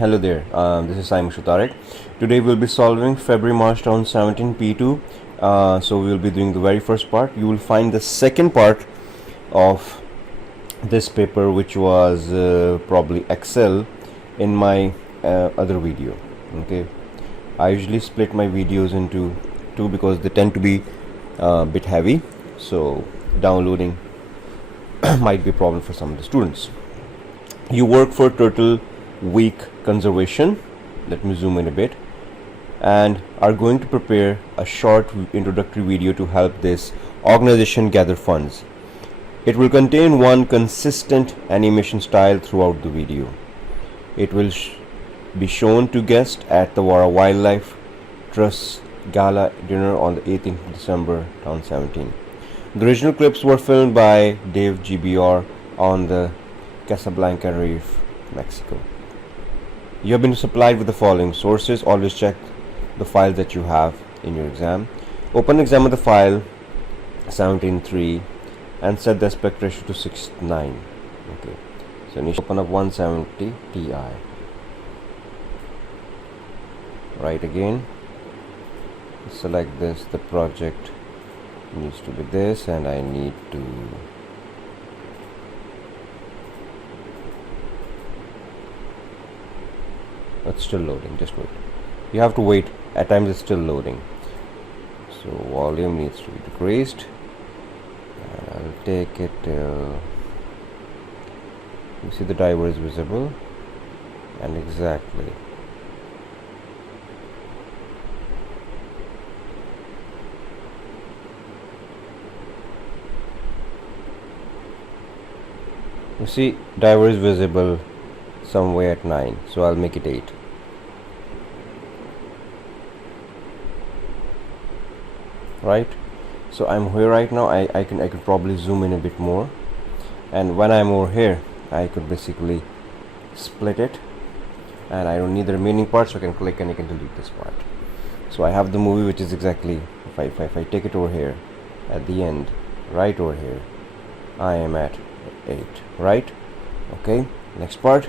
Hello there, this is Saem Today we'll be solving February March 2017 P2. So we'll be doing the very first part. You will find the second part of this paper, which was probably Excel, in my other video. Okay, I usually split my videos into two because they tend to be a bit heavy, so downloading might be a problem for some of the students. You work for Turtle Week Conservation. Let me zoom in a bit, and are going to prepare a short introductory video to help this organization gather funds. It will contain one consistent animation style throughout the video. It will be shown to guests at the Wara Wildlife Trust Gala dinner on the 18th of December 2017. The original clips were filmed by Dave GBR on the Casablanca Reef, Mexico. You have been supplied with the following sources. Always check the files that you have in your exam. Open and examine the file 17.3 and set the aspect ratio to 6:9. Okay, so initially open up 170 Ti. Right, again select this. The project needs to be this, and I need to it's still loading. Just wait. You have to wait. At times it's still loading. So volume needs to be decreased. I'll take it till you see the diver is visible, and exactly you see diver is visible somewhere at 9, so I'll make it 8. Right, so I'm here right now. I could probably zoom in a bit more, and when I'm over here I could basically split it, and I don't need the remaining part, so I can click and I can delete this part. So I have the movie, which is exactly, if I take it over here at the end, right over here, I am at 8. Right, okay, next part.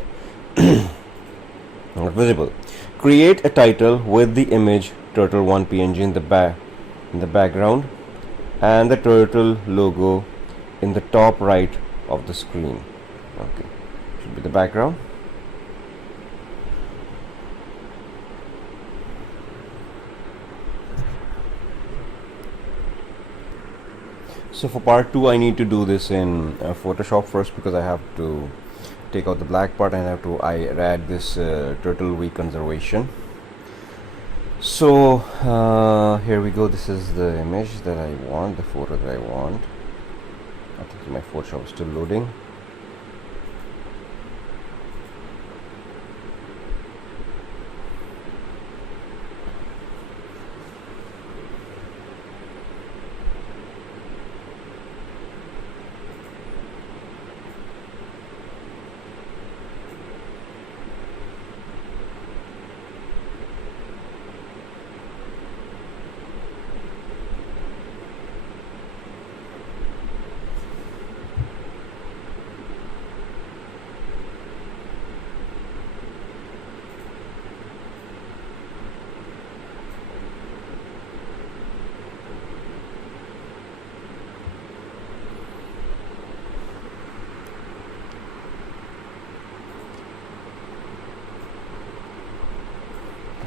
Not visible. Create a title with the image turtle 1 PNG in the background and the turtle logo in the top right of the screen. Okay, should be the background. So for part 2 I need to do this in Photoshop first, because I have to take out the black part and I add this Turtle Week Conservation. So here we go. This is the image that I want, the photo that I want. I think my Photoshop is still loading.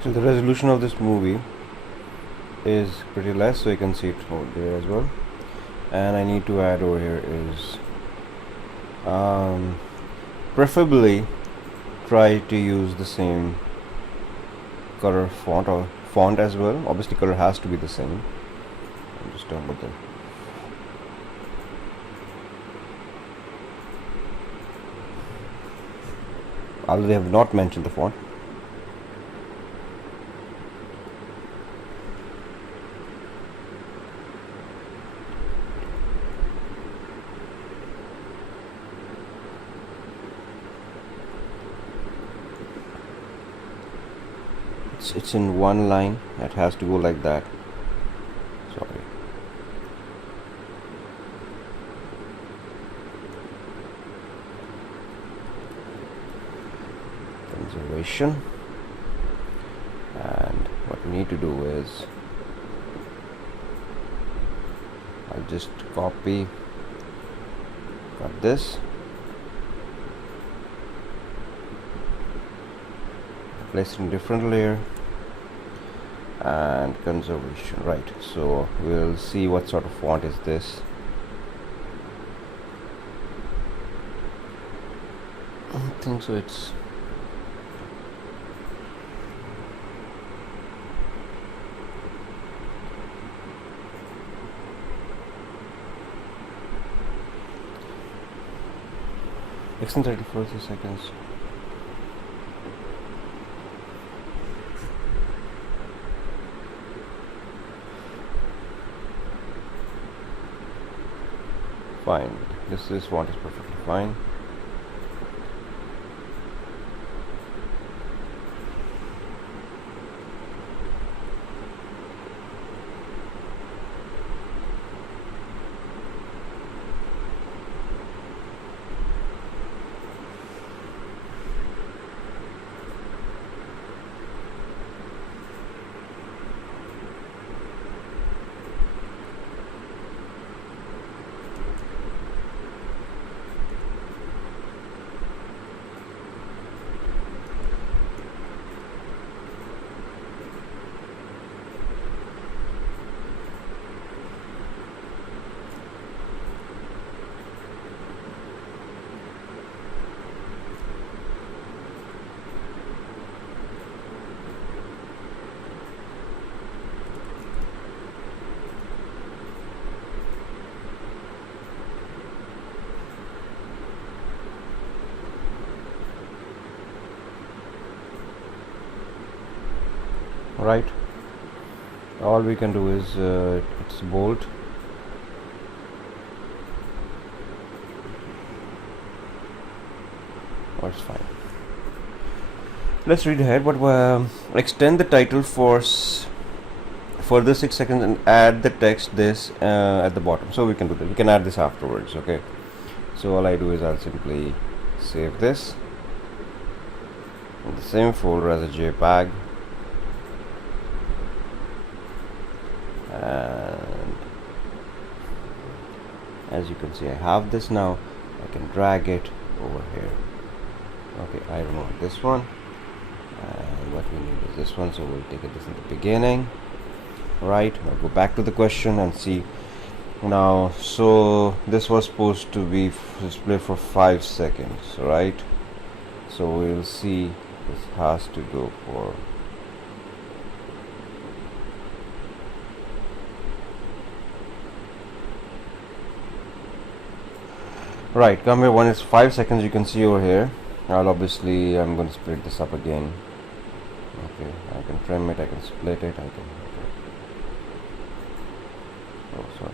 So the resolution of this movie is pretty less, so you can see it over there as well. And I need to add over here is preferably try to use the same color font or font as well. Obviously color has to be the same. I'm just done with it. Although they have not mentioned the font. It's in one line. It has to go like that. Sorry. conservation, and what we need to do is I'll just copy, got this, place it in different layer, and conservation. Right, so we'll see what sort of font is this. I think so it's extend 30 seconds. Fine, this font is perfectly fine. Right, all we can do is it's bold, or it's fine. Let's read ahead. But extend the title for further 6 seconds and add the text this at the bottom. So we can do that, we can add this afterwards. Okay, so all I do is I'll simply save this in the same folder as a JPEG, and as you can see I have this now. I can drag it over here. Okay, I remove this one, and what we need is this one, so we'll take this in the beginning. Right, I'll go back to the question and see now. So this was supposed to be display for 5 seconds, right? So we'll see this has to go for right, come here. One is 5 seconds, you can see over here. I'm going to split this up again. Okay, I can trim it, I can split it, I can oh sorry.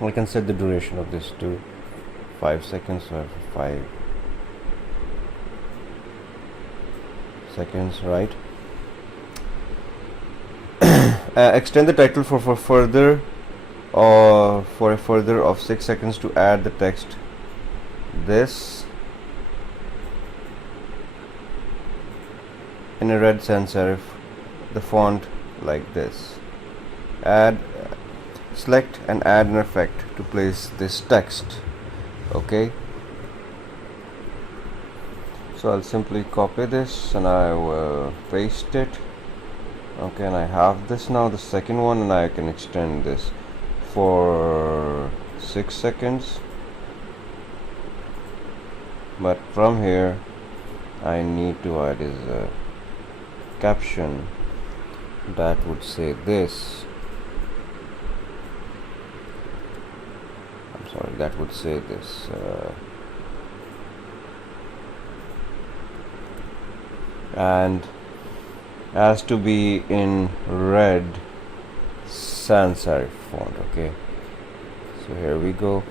I can set the duration of this to 5 seconds, or 5 seconds, right? Extend the title for further for a further of 6 seconds to add the text this in a red sans serif, the font like this. Select and add an effect to place this text. Okay, so I'll simply copy this and I will paste it. Okay, and I have this now, the second one, and I can extend this for 6 seconds. But from here I need to add is a caption that would say this. I'm sorry, that would say this and has to be in red sans serif font. Okay, so here we go.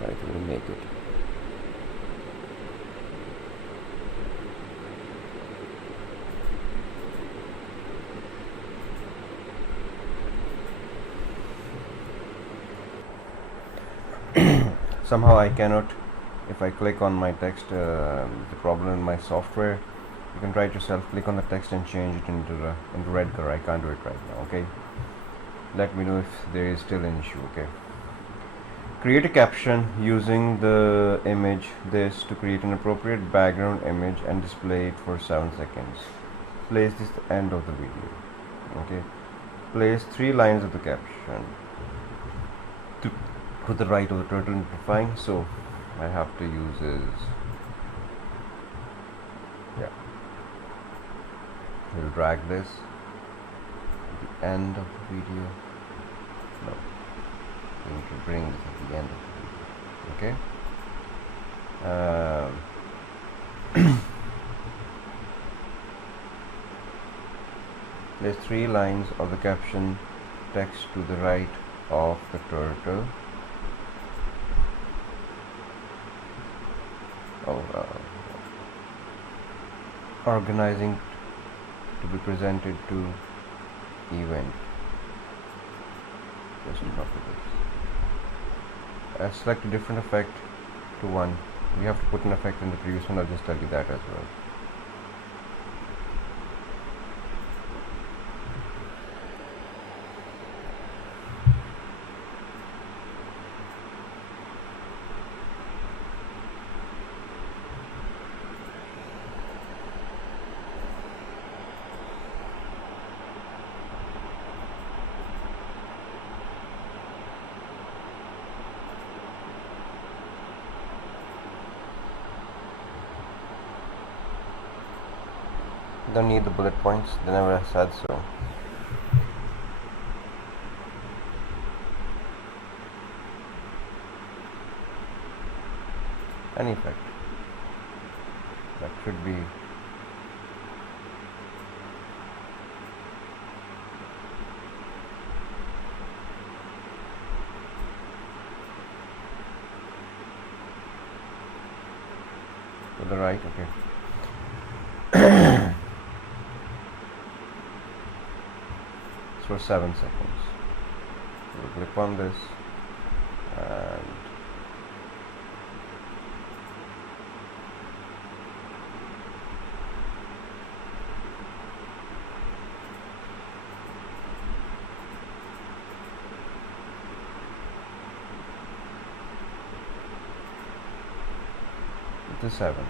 Right, we'll make it. Somehow I cannot, if I click on my text, the problem in my software, you can try it yourself, click on the text and change it into red color. I can't do it right now. Okay, let me know if there is still an issue. Okay, create a caption using the image this to create an appropriate background image and display it for 7 seconds. Place this at the end of the video. Okay, place 3 lines of the caption to the right of the turtle amplifying. So I have to use is, yeah, we'll drag this at the end of the video. No, we need to bring this at the end of the video. Okay, there's 3 lines of the caption text to the right of the turtle. Organizing to be presented to event. Just copy this. Select a different effect to one. We have to put an effect in the previous one. I'll just tell you that as well. Don't need the bullet points, they never said so. An effect that should be to the right. Okay. For 7 seconds. We'll click on this and it is 7.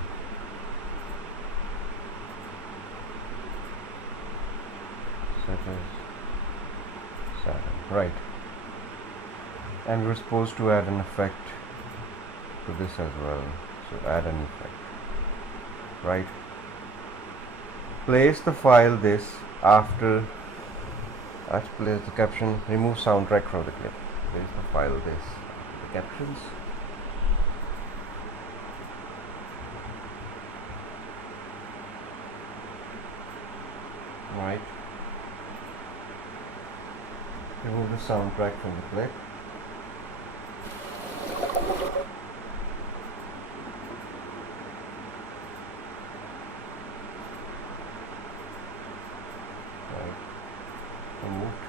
So it is 7, right, and we're supposed to add an effect to this as well. So add an effect, right? Place the file this after place the caption, remove soundtrack from the clip. Place the file this the captions. Right. Remove the soundtrack from the clip. Right. Removed.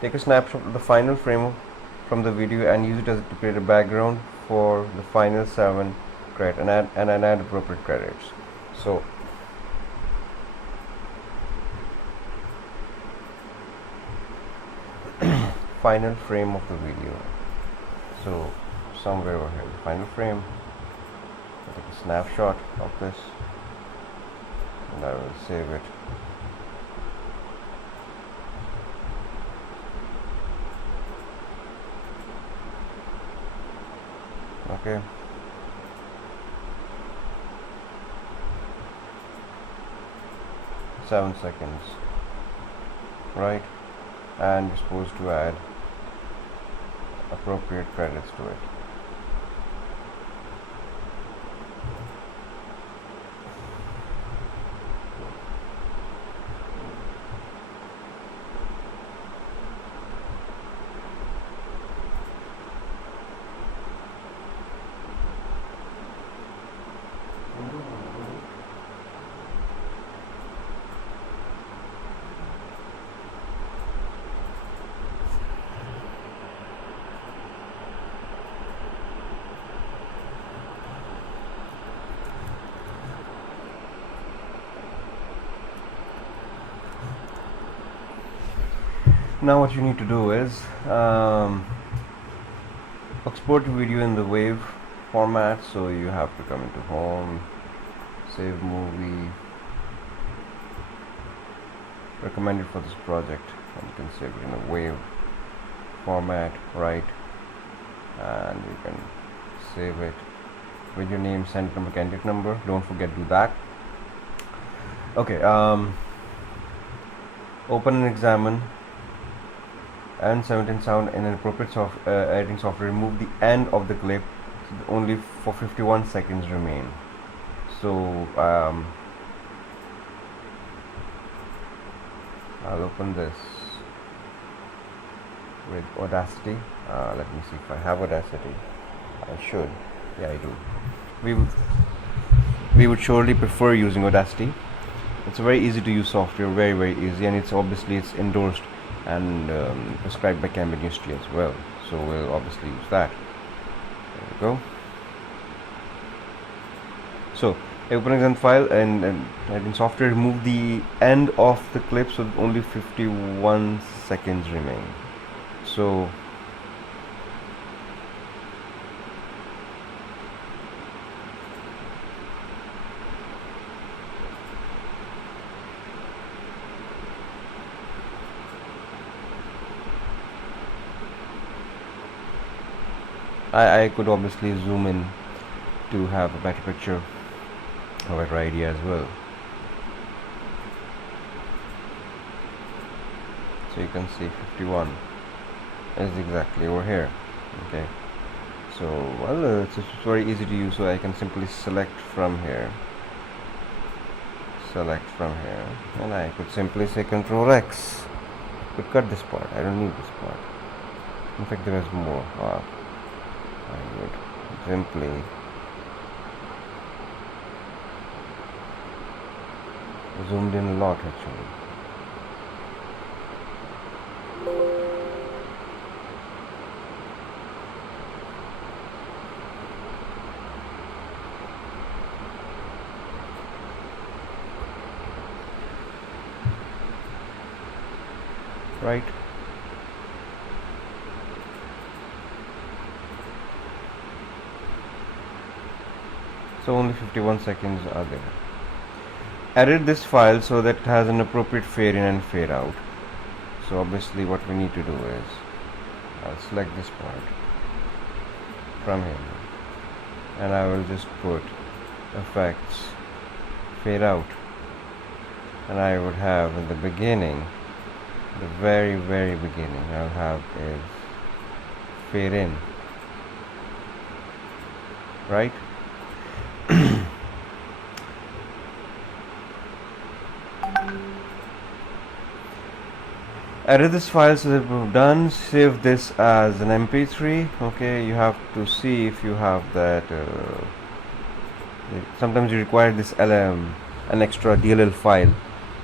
Take a snapshot of the final frame from the video and use it as to create a background for the final 7 credit and add appropriate credits. So final frame of the video. So somewhere over here, the final frame. I'll take a snapshot of this and I will save it. Okay. Seven seconds. Right. And you're supposed to add appropriate credits to it. Now what you need to do is export video in the WAV format. So you have to come into home, save movie, recommended for this project, and you can save it in a WAV format, right? And you can save it with your name, send number, candidate number. Don't forget to do that. Okay, open and examine and 17 sound in an appropriate editing software. Remove the end of the clip, so only for 51 seconds remain. So I'll open this with Audacity. Let me see if I have Audacity. I should. Yeah, I do. We would surely prefer using Audacity. It's a very easy to use software, very easy, and it's endorsed and prescribed by Cambridge University as well. So we'll obviously use that. There we go. So open exam file and in software, remove the end of the clip so that only 51 seconds remain. So I could obviously zoom in to have a better picture, a better idea as well. So you can see 51 is exactly over here. Okay, so well, it's very easy to use. So I can simply select from here, and I could simply say Control X. Could cut this part. I don't need this part. In fact, there is more. I would simply zoomed in a lot actually. Right. So only 51 seconds are there. Edit this file so that it has an appropriate fade in and fade out. So obviously what we need to do is I'll select this part from here and I will just put effects fade out, and I would have in the beginning, the very beginning, I'll have is fade in, right? Edit this file so that we're done. Save this as an mp3. Okay, you have to see if you have that. Sometimes you require this an extra DLL file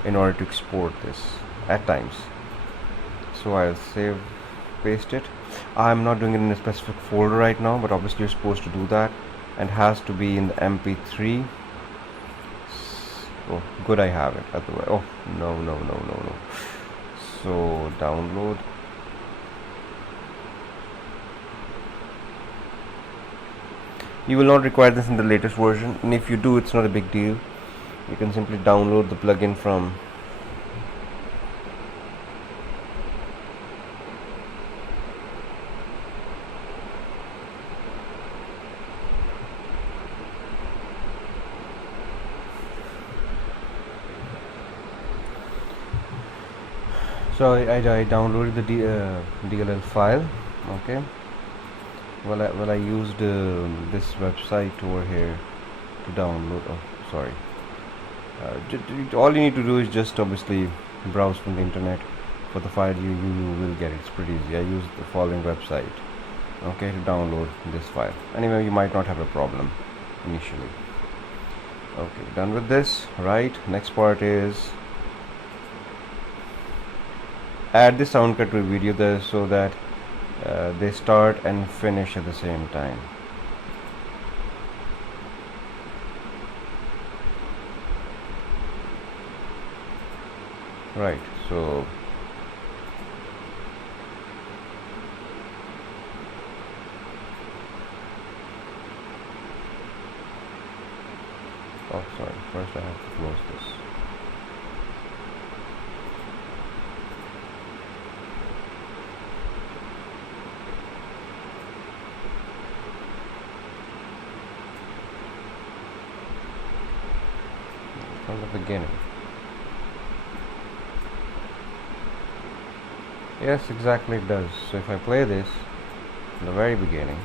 in order to export this at times. So I'll save, paste it. I'm not doing it in a specific folder right now, but obviously you're supposed to do that, and has to be in the mp3. Oh, good, I have it. Otherwise, oh no. So download. You will not require this in the latest version, and if you do, it's not a big deal. You can simply download the plugin from so I downloaded the DLL file. Okay, I used this website over here to download. Oh, sorry. All you need to do is just obviously browse from the internet for the file. You will get it. It's pretty easy. I used the following website, okay, to download this file. Anyway, you might not have a problem initially. Okay, done with this. Right, next part is add the sound cut to a video there so that they start and finish at the same time. Right, so oh sorry, first I have to close this. From the beginning. Yes, exactly it does. So if I play this in the very beginning.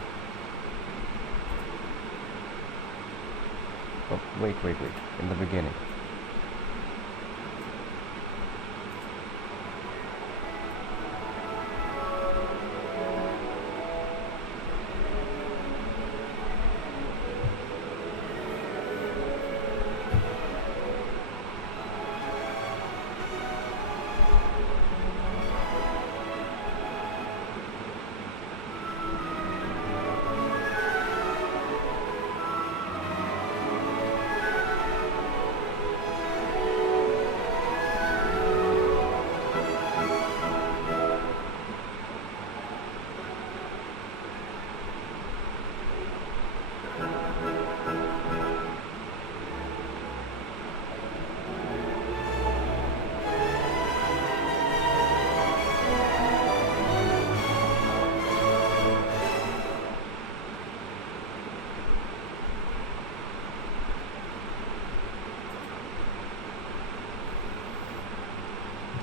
Oh, wait. In the beginning.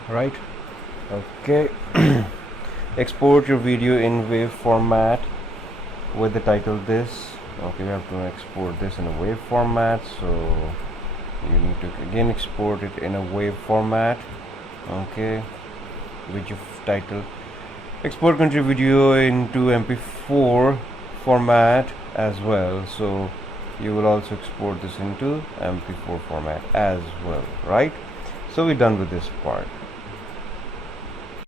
Right, okay. Export your video in WAV format with the title this. Okay, we have to export this in a WAV format, so you need to again export it in a WAV format, okay, with your title. Export country video into MP4 format as well, so you will also export this into MP4 format as well. Right, so we're done with this part.